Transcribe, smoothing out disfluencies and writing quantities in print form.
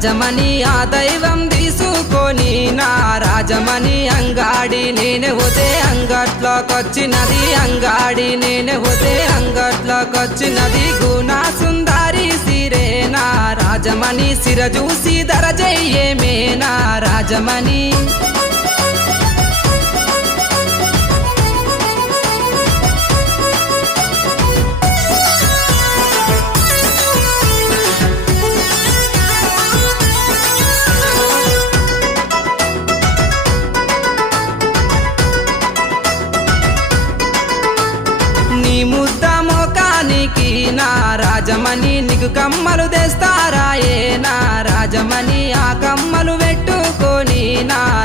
రాజమణి ఆ దైవం తీసుకొని నా రాజమణి అంగాడి నేనే పోతే అంగట్లోకొచ్చినది అంగాడి నేనే పోతే అంగట్లోకొచ్చినది గుణ సుందరి సిరేనా రాజమణి సిర చూసి దరజయ్యేమే నా రాజమణి ముద్ద మోకానికి నా రాజమణి నీకు కమ్మలు తెస్తారాయే నా రాజమణి ఆ కమ్మలు పెట్టుకొని నా